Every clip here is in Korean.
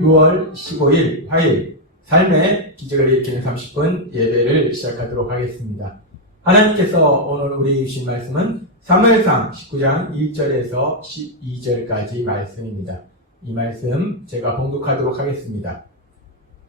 6월 15일 화요일 삶의 기적을 일으키는 30분 예배를 시작하도록 하겠습니다. 하나님께서 오늘 우리에게 주신 말씀은 사무엘상 19장 1절에서 12절까지 말씀입니다. 이 말씀 제가 봉독하도록 하겠습니다.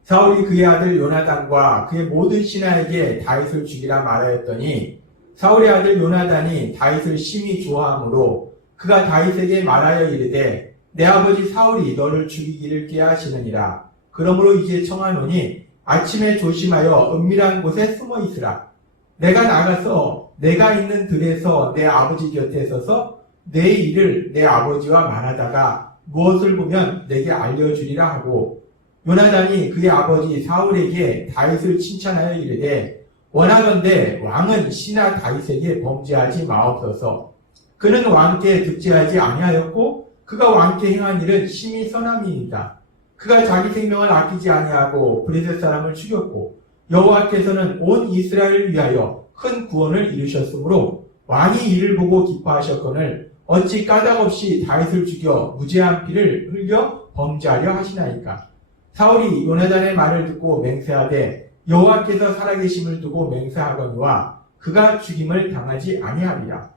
사울이 그의 아들 요나단과 그의 모든 신하에게 다윗을 죽이라 말하였더니 사울의 아들 요나단이 다윗을 심히 좋아하므로 그가 다윗에게 말하여 이르되 내 아버지 사울이 너를 죽이기를 꾀하시느니라. 그러므로 이제 청하노니 아침에 조심하여 은밀한 곳에 숨어 있으라. 내가 나가서 내가 있는 들에서 내 아버지 곁에 서서 내 일을 내 아버지와 말하다가 무엇을 보면 내게 알려주리라 하고, 요나단이 그의 아버지 사울에게 다윗을 칭찬하여 이르되 원하건대 왕은 신하 다윗에게 범죄하지 마옵소서. 그는 왕께 득죄하지 아니하였고 그가 왕께 행한 일은 심히 선함이니이다. 그가 자기 생명을 아끼지 아니하고 브레셋 사람을 죽였고 여호와께서는 온 이스라엘을 위하여 큰 구원을 이루셨으므로 왕이 이를 보고 기뻐하셨거늘 어찌 까닭없이 다윗을 죽여 무죄한 피를 흘려 범죄하려 하시나이까. 사울이 요나단의 말을 듣고 맹세하되 여호와께서 살아계심을 두고 맹세하거니와 그가 죽임을 당하지 아니하리라.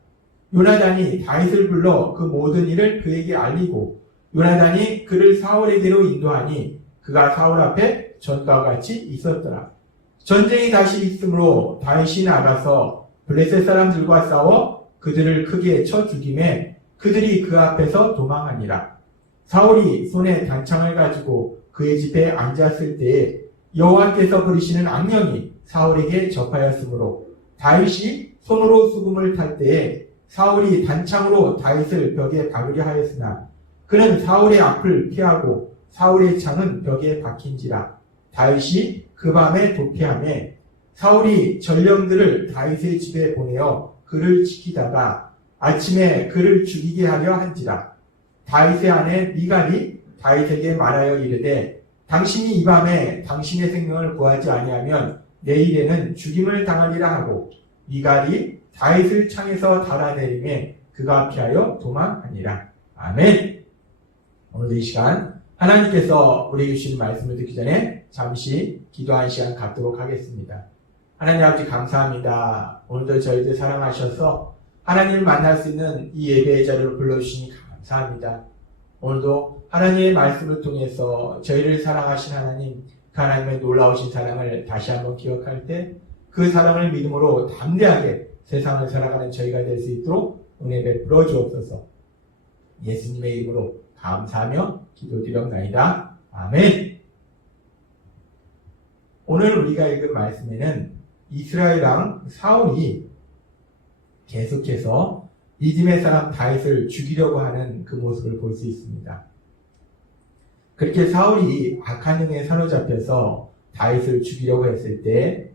요나단이 다윗을 불러 그 모든 일을 그에게 알리고 요나단이 그를 사울에게로 인도하니 그가 사울 앞에 전과 같이 있었더라. 전쟁이 다시 있으므로 다윗이 나가서 블레셋 사람들과 싸워 그들을 크게 쳐 죽임에 그들이 그 앞에서 도망하니라. 사울이 손에 단창을 가지고 그의 집에 앉았을 때에 여호와께서 부리시는 악령이 사울에게 접하였으므로 다윗이 손으로 수금을 탈 때에 사울이 단창으로 다윗을 벽에 박으려 하였으나 그는 사울의 앞을 피하고 사울의 창은 벽에 박힌지라. 다윗이 그 밤에 도피하매 사울이 전령들을 다윗의 집에 보내어 그를 지키다가 아침에 그를 죽이게 하려 한지라. 다윗의 아내 미갈이 다윗에게 말하여 이르되 당신이 이 밤에 당신의 생명을 구하지 아니하면 내일에는 죽임을 당하리라 하고, 미갈이 다윗을 창에서 달아내림에 그가 피하여 도망하니라. 아멘. 오늘도 이 시간 하나님께서 우리에게 주신 말씀을 듣기 전에 잠시 기도한 시간 갖도록 하겠습니다. 하나님 아버지 감사합니다. 오늘도 저희들 사랑하셔서 하나님을 만날 수 있는 이 예배의 자리를 불러주시니 감사합니다. 오늘도 하나님의 말씀을 통해서 저희를 사랑하신 하나님, 그 하나님의 놀라우신 사랑을 다시 한번 기억할 때 그 사랑을 믿음으로 담대하게 세상을 살아가는 저희가 될 수 있도록 은혜 베풀어 주옵소서. 예수님의 이름으로 감사하며 기도드렸나이다. 아멘. 오늘 우리가 읽은 말씀에는 이스라엘 왕 사울이 계속해서 믿음의 사람 다윗을 죽이려고 하는 그 모습을 볼 수 있습니다. 그렇게 사울이 악한 영에 사로잡혀서 다윗을 죽이려고 했을 때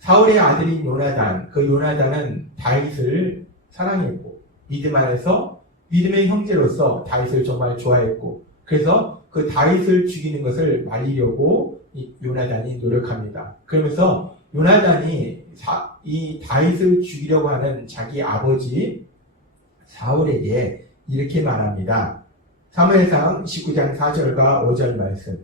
사울의 아들인 요나단, 그 요나단은 다윗을 사랑했고 믿음 안에서 믿음의 형제로서 다윗을 정말 좋아했고, 그래서 그 다윗을 죽이는 것을 말리려고 이 요나단이 노력합니다. 그러면서 요나단이 이 다윗을 죽이려고 하는 자기 아버지 사울에게 이렇게 말합니다. 사무엘상 19장 4절과 5절 말씀.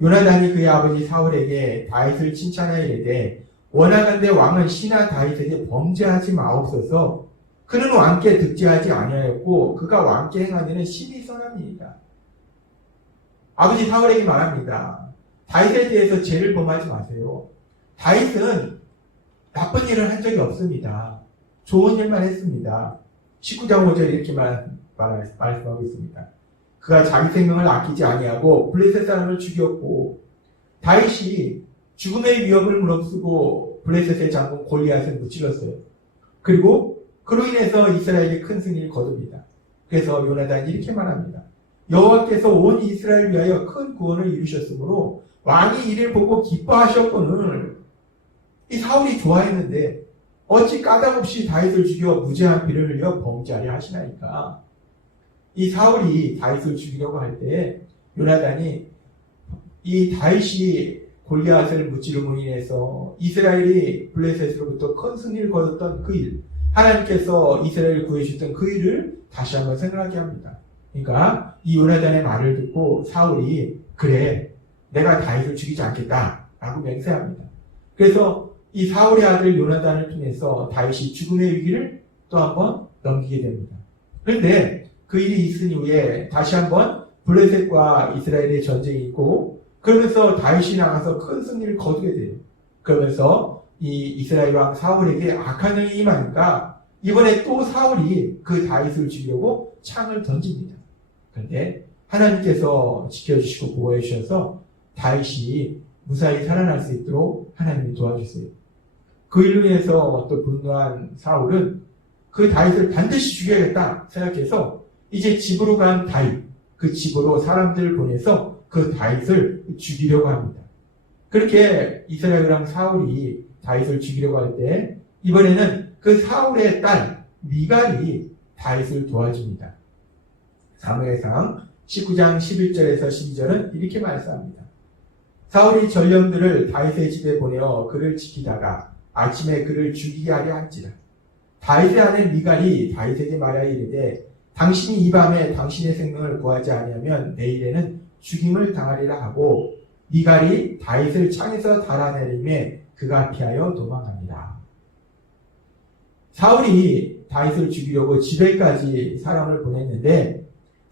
요나단이 그의 아버지 사울에게 다윗을 칭찬하여 이르되 원하건대 왕은 신하 다윗에게 범죄하지 마옵소서. 그는 왕께 득죄하지 아니하였고 그가 왕께 행한 일은 심히 선함이니이다. 아버지 사울에게 말합니다. 다윗에 대해서 죄를 범하지 마세요. 다윗은 나쁜 일을 한 적이 없습니다. 좋은 일만 했습니다. 19장 5절 이렇게 말씀하고 있습니다. 그가 자기 생명을 아끼지 아니하고 블레셋 사람을 죽였고, 다윗이 죽음의 위협을 무릅쓰고 블레셋의 장군 골리앗을 무찔렀어요. 그리고 그로 인해서 이스라엘이 큰 승리를 거둡니다. 그래서 요나단이 이렇게 말합니다. 여호와께서 온 이스라엘을 위하여 큰 구원을 이루셨으므로 왕이 이를 보고 기뻐하셨거늘. 이 사울이 좋아했는데 어찌 까닭없이 다윗을 죽여 무죄한 피를 흘려 범죄하려 하시나이까. 이 사울이 다윗을 죽이려고 할 때 요나단이 이 다윗이 골리앗을 무찌름으로 인해서 이스라엘이 블레셋으로부터 큰 승리를 거뒀던 그 일, 하나님께서 이스라엘을 구해주셨던 그 일을 다시 한번 생각하게 합니다. 그러니까 이 요나단의 말을 듣고 사울이 그래, 내가 다윗을 죽이지 않겠다라고 맹세합니다. 그래서 이 사울의 아들 요나단을 통해서 다윗이 죽음의 위기를 또 한번 넘기게 됩니다. 그런데 그 일이 있은 이후에 다시 한번 블레셋과 이스라엘의 전쟁이 있고, 그러면서 다윗이 나가서 큰 승리를 거두게 돼요. 그러면서 이 이스라엘 왕 사울에게 악한 영이 임하니까 이번에 또 사울이 그 다윗을 죽이려고 창을 던집니다. 그런데 하나님께서 지켜주시고 보호해 주셔서 다윗이 무사히 살아날 수 있도록 하나님이 도와주세요. 그 일로 인해서 또 분노한 사울은 그 다윗을 반드시 죽여야겠다 생각해서 이제 집으로 간 다윗, 그 집으로 사람들을 보내서 그 다윗을 죽이려고 합니다. 그렇게 이스라엘 왕 사울이 다윗을 죽이려고 할 때 이번에는 그 사울의 딸 미갈이 다윗을 도와줍니다. 사무엘상 19장 11절에서 12절은 이렇게 말씀합니다. 사울이 전령들을 다윗의 집에 보내어 그를 지키다가 아침에 그를 죽이게 하려 한지라. 다윗의 아내 미갈이 다윗에게 말하여 이르되 당신이 이 밤에 당신의 생명을 구하지 아니하면 내일에는 죽임을 당하리라 하고 미갈이 다윗을 창에서 달아내림에 그가 피하여 도망합니다. 사울이 다윗을 죽이려고 집에까지 사람을 보냈는데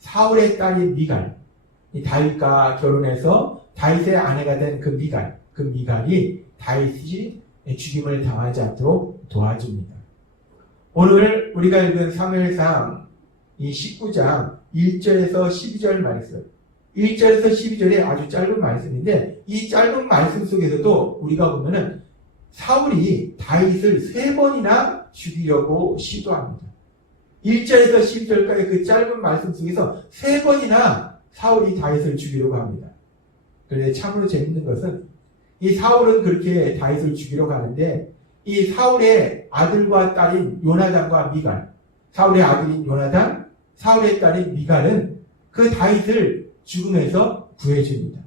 사울의 딸인 미갈, 이 다윗과 결혼해서 다윗의 아내가 된 그 미갈이 다윗이 죽임을 당하지 않도록 도와줍니다. 오늘 우리가 읽은 사무엘상 이 19장 1절에서 12절 말씀, 1절에서 12절이 아주 짧은 말씀인데 이 짧은 말씀 속에서도 우리가 보면은 사울이 다윗을 3번이나 죽이려고 시도합니다. 1절에서 12절까지 그 짧은 말씀 속에서 3번이나 사울이 다윗을 죽이려고 합니다. 그런데 참으로 재밌는 것은 이 사울은 그렇게 다윗을 죽이러 가는데 이 사울의 아들과 딸인 요나단과 미갈, 사울의 아들인 요나단, 사울의 딸인 미갈은 그 다윗을 죽음에서 구해줍니다.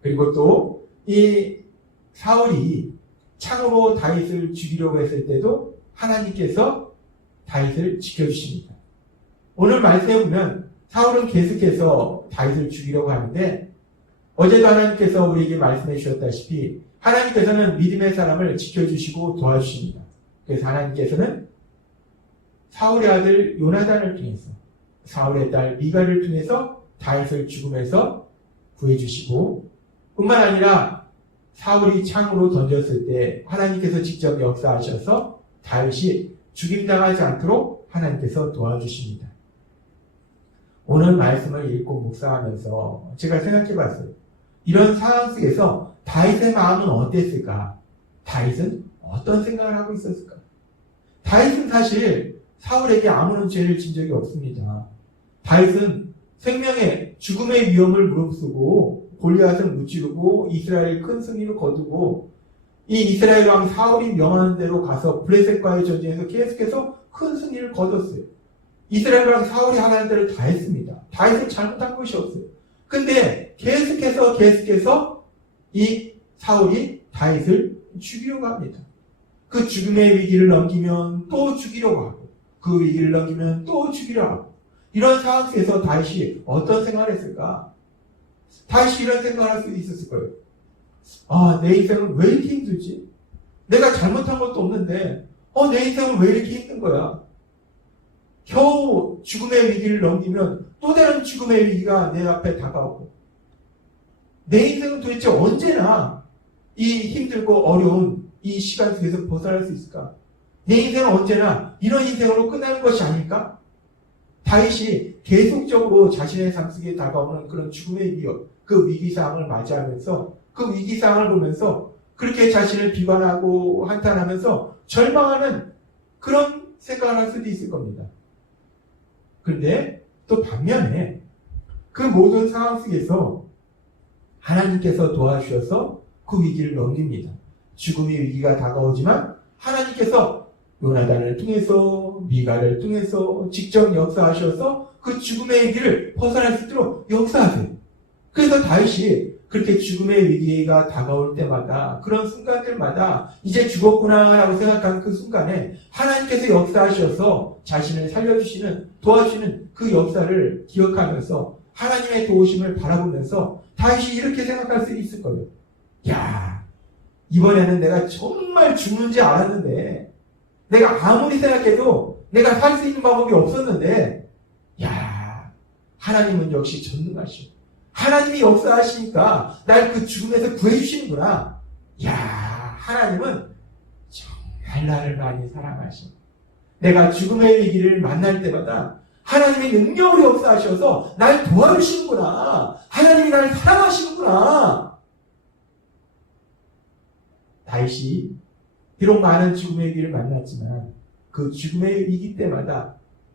그리고 또 이 사울이 창으로 다윗을 죽이려고 했을 때도 하나님께서 다윗을 지켜주십니다. 오늘 말씀에 보면 사울은 계속해서 다윗을 죽이려고 하는데 어제도 하나님께서 우리에게 말씀해 주셨다시피 하나님께서는 믿음의 사람을 지켜주시고 도와주십니다. 그래서 하나님께서는 사울의 아들 요나단을 통해서 사울의 딸 미갈을 통해서 다윗을 죽음에서 구해주시고 뿐만 아니라 사울이 창으로 던졌을 때 하나님께서 직접 역사하셔서 다윗이 죽임당하지 않도록 하나님께서 도와주십니다. 오늘 말씀을 읽고 묵상하면서 제가 생각해 봤어요. 이런 상황 속에서 다윗의 마음은 어땠을까? 다윗은 어떤 생각을 하고 있었을까? 다윗은 사실 사울에게 아무런 죄를 진 적이 없습니다. 다윗은 생명의 죽음의 위험을 무릅쓰고 골리앗을 무찌르고 이스라엘 큰 승리를 거두고 이 이스라엘 왕 사울이 명하는 대로 가서 블레셋과의 전쟁에서 계속해서 큰 승리를 거뒀어요. 이스라엘 왕 사울이 하라는 대로 다 했습니다. 다윗은 잘못한 것이 없어요. 근데 계속해서 이 사울이 다윗을 죽이려고 합니다. 그 죽음의 위기를 넘기면 또 죽이려고 하고 그 위기를 넘기면 또 죽이려고 하고 이런 상황 속에서 다윗이 어떤 생각을 했을까? 다윗이 이런 생각을 할 수 있었을 거예요. 아, 내 인생은 왜 이렇게 힘들지? 내가 잘못한 것도 없는데 내 인생은 왜 이렇게 힘든 거야? 겨우 죽음의 위기를 넘기면 또 다른 죽음의 위기가 내 앞에 다가오고 내 인생은 도대체 언제나 이 힘들고 어려운 이 시간 속에서 벗어날 수 있을까? 내 인생은 언제나 이런 인생으로 끝나는 것이 아닐까? 다윗이 계속적으로 자신의 삶 속에 다가오는 그런 죽음의 위협, 그 위기상황을 맞이하면서 그 위기상황을 보면서 그렇게 자신을 비관하고 한탄하면서 절망하는 그런 생각을 할 수도 있을 겁니다. 그런데 또 반면에 그 모든 상황 속에서 하나님께서 도와주셔서 그 위기를 넘깁니다. 죽음의 위기가 다가오지만 하나님께서 요나단을 통해서 미갈을 통해서 직접 역사하셔서 그 죽음의 위기를 벗어날 수 있도록 역사하세요. 그래서 다윗이 그렇게 죽음의 위기가 다가올 때마다 그런 순간들마다 이제 죽었구나 라고 생각하는 그 순간에 하나님께서 역사하셔서 자신을 살려주시는 도와주시는 그 역사를 기억하면서 하나님의 도우심을 바라보면서 다윗이 이렇게 생각할 수 있을 거예요. 야, 이번에는 내가 정말 죽는지 알았는데, 내가 아무리 생각해도 내가 살 수 있는 방법이 없었는데, 야, 하나님은 역시 전능하시오. 하나님이 역사하시니까 날 그 죽음에서 구해주시는구나. 야, 하나님은 정말 나를 많이 사랑하시오. 내가 죽음의 위기를 만날 때마다 하나님의 능력으로 역사하셔서 날 도와주시는구나. 하나님이 나를 사랑하시는구나. 다윗이 비록 많은 죽음의 위기를 만났지만 그 죽음의 위기 때마다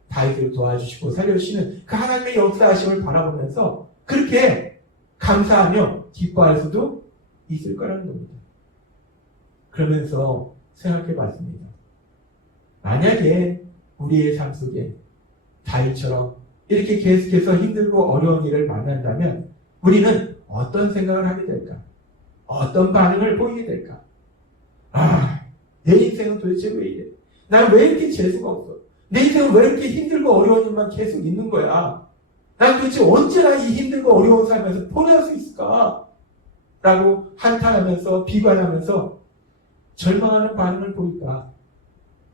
다윗을 도와주시고 살려주시는 그 하나님의 역사하심을 바라보면서 그렇게 감사하며 기뻐할 수도 있을 거라는 겁니다. 그러면서 생각해 봤습니다. 만약에 우리의 삶 속에 다윗처럼 이렇게 계속해서 힘들고 어려운 일을 만난다면 우리는 어떤 생각을 하게 될까? 어떤 반응을 보이게 될까? 아, 내 인생은 도대체 왜 이래? 난 왜 이렇게 재수가 없어? 내 인생은 왜 이렇게 힘들고 어려운 일만 계속 있는 거야? 난 도대체 언제나 이 힘들고 어려운 삶에서 포기할 수 있을까? 라고 한탄하면서 비관하면서 절망하는 반응을 보일까?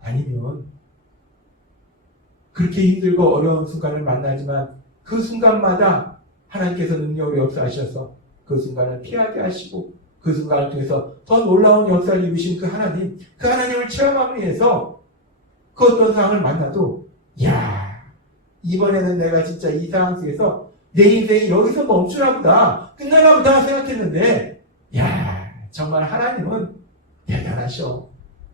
아니면 그렇게 힘들고 어려운 순간을 만나지만 그 순간마다 하나님께서 능력으로 역사하셔서 그 순간을 피하게 하시고 그 순간을 통해서 더 놀라운 역사를 이루신 그 하나님을 체험하기 위해서 그 어떤 상황을 만나도 야, 이번에는 내가 진짜 이 상황 속에서 내 인생이 여기서 멈추나 보다, 끝나나 보다 생각했는데 야, 정말 하나님은 대단하셔.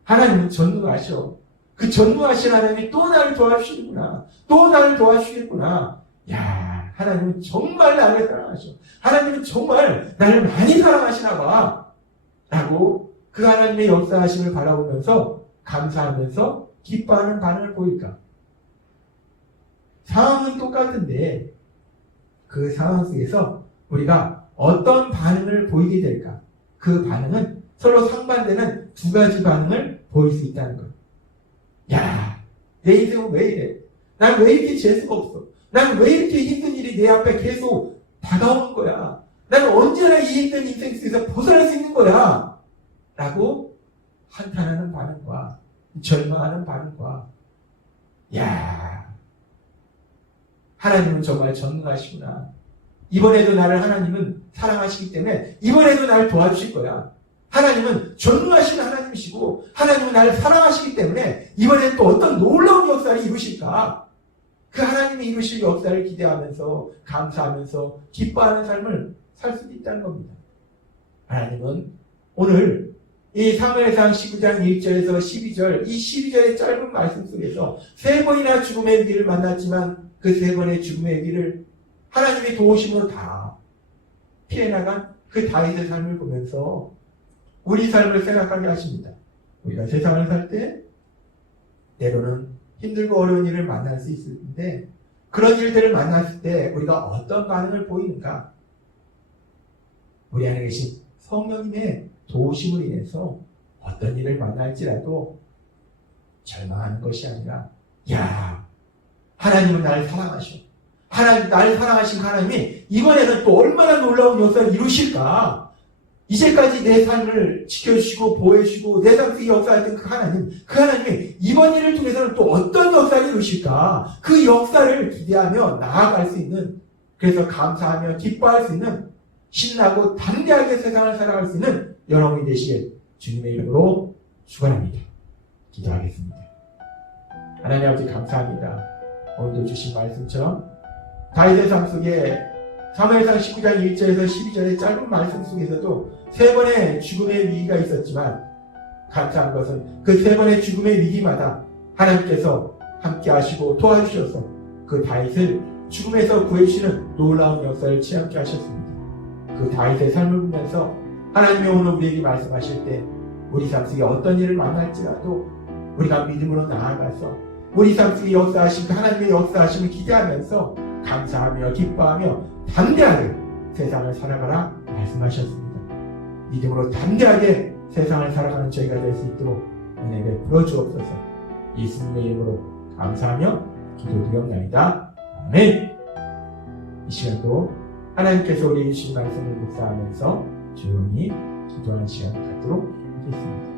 하나님은 전능하셔. 그 전능하신 하나님이 또 나를 도와주시는구나. 또 나를 도와주시겠구나. 야, 하나님은 정말 나를 사랑하셔. 하나님은 정말 나를 많이 사랑하시나 봐. 라고 그 하나님의 역사하심을 바라보면서 감사하면서 기뻐하는 반응을 보일까? 상황은 똑같은데 그 상황 속에서 우리가 어떤 반응을 보이게 될까? 그 반응은 서로 상반되는 두 가지 반응을 보일 수 있다는 거예요. 야, 내 인생은 왜 이래? 난 왜 이렇게 재수가 없어? 난 왜 이렇게 힘든 일이 내 앞에 계속 다가오는 거야? 난 언제나 이 힘든 인생 속에서 벗어날 수 있는 거야? 라고 한탄하는 반응과 절망하는 반응과 야, 하나님은 정말 전능하시구나. 이번에도 나를 하나님은 사랑하시기 때문에 이번에도 나를 도와주실 거야. 하나님은 전능하신 하나님이시고 하나님은 나를 사랑하시기 때문에 이번엔 또 어떤 놀라운 역사를 이루실까? 그 하나님이 이루실 역사를 기대하면서 감사하면서 기뻐하는 삶을 살 수도 있다는 겁니다. 하나님은 오늘 이 사무엘상 19장 1절에서 12절, 이 12절의 짧은 말씀 속에서 세 번이나 죽음의 위기를 만났지만 그 세 번의 죽음의 위기를 하나님의 도우심으로 다 피해나간 그 다윗의 삶을 보면서 우리 삶을 생각하게 하십니다. 우리가 세상을 살 때 때로는 힘들고 어려운 일을 만날 수 있을 텐데 그런 일들을 만났을 때 우리가 어떤 반응을 보이는가? 우리 안에 계신 성령님의 도우심을 인해서 어떤 일을 만날지라도 절망하는 것이 아니라 야, 하나님은 나를 사랑하셔. 나를 사랑하신 하나님이 이번에는 또 얼마나 놀라운 역사를 이루실까? 이제까지 내 삶을 지켜주시고 보호해주시고 내 삶 속에 역사했던 그 하나님이 이번 일을 통해서는 또 어떤 역사를 이루실까? 그 역사를 기대하며 나아갈 수 있는, 그래서 감사하며 기뻐할 수 있는, 신나고 담대하게 세상을 살아갈 수 있는 여러분이 되시길 주님의 이름으로 축원합니다. 기도하겠습니다. 하나님 아버지 감사합니다. 오늘도 주신 말씀처럼 다윗의 삶 속에 사무엘상 19장 1절에서 12절의 짧은 말씀 속에서도 세 번의 죽음의 위기가 있었지만 감사한 것은 그 세 번의 죽음의 위기마다 하나님께서 함께 하시고 도와주셔서 그 다윗을 죽음에서 구해주시는 놀라운 역사를 체험케 하셨습니다. 그 다윗의 삶을 보면서 하나님이 오늘 우리에게 말씀하실 때 우리 삶 속에 어떤 일을 만날지라도 우리가 믿음으로 나아가서 우리 삶 속에 역사하신 그 하나님의 역사하심을 기대하면서 감사하며 기뻐하며 담대하게 세상을 살아가라 말씀하셨습니다. 믿음으로 담대하게 세상을 살아가는 저희가 될 수 있도록 은혜 베풀어 주옵소서. 예수님의 이름으로 감사하며 기도드리옵나이다. 아멘. 이 시간도 하나님께서 우리 주신 말씀을 묵상하면서 조용히 기도하는 시간 갖도록 하겠습니다.